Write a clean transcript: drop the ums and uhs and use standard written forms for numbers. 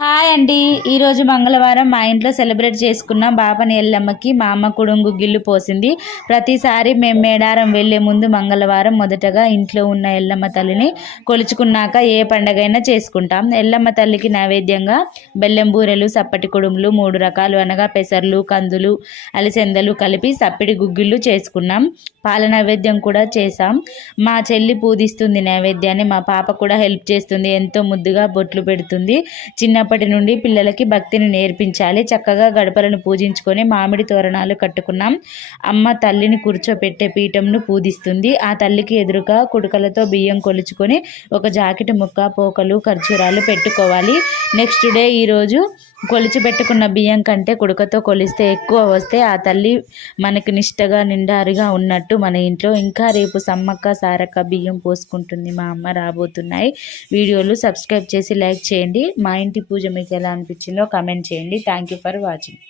Hi అండి. ఈరోజు మంగళవారం మా ఇంట్లో సెలబ్రేట్ చేసుకున్న బాపని ఎల్లమ్మకి మా అమ్మ కుడుంగు గిల్లు పోసింది. ప్రతిసారి మేము మేడారం వెళ్లే ముందు మంగళవారం మొదటగా ఇంట్లో ఉన్న ఎల్లమ్మ తల్లిని కొలుచుకున్నాక ఏ పండగైనా చేసుకుంటాం. ఎల్లమ్మ తల్లికి నైవేద్యంగా బెల్లం బూరెలు, సప్పటి కుడుములు 3 రకాలు అనగా పెసర్లు, కందులు, అలిసెందలు కలిపి సప్పిడి గుగ్గిళ్ళు చేసుకున్నాం. పాల నైవేద్యం కూడా చేసాం. మా చెల్లి పూజిస్తుంది నైవేద్యాన్ని. మా పాప కూడా హెల్ప్ చేస్తుంది. ఎంతో ముద్దుగా బొట్లు పెడుతుంది. చిన్నప్పటి నుండి పిల్లలకి భక్తిని నేర్పించాలి. చక్కగా గడపలను పూజించుకొని మామిడి తోరణాలు కట్టుకున్నాం. అమ్మ తల్లిని కూర్చోపెట్టే పీఠంను పూజిస్తుంది. ఆ తల్లికి ఎదురుగా కుడుకలతో బియ్యం కొలుచుకొని ఒక జాకెట్ ముక్క, పోకలు, ఖర్జూరాలు పెట్టుకోవాలి. నెక్స్ట్ డే ఈరోజు కొలిచి పెట్టుకున్న బియ్యం కంటే కుడుకతో కొలిస్తే ఎక్కువ వస్తే ఆ తల్లి మనకి నిష్టగా నిండారుగా ఉన్నట్టు మన ఇంట్లో. ఇంకా రేపు సమ్మక్క సారక్క బియ్యం పోసుకుంటుంది మా అమ్మ. రాబోతున్నాయి వీడియోలు. సబ్స్క్రైబ్ చేసి లైక్ చేయండి. మా ఇంటి పూజ మీకు ఎలా అనిపించిందో కామెంట్ చేయండి. Thank you for watching.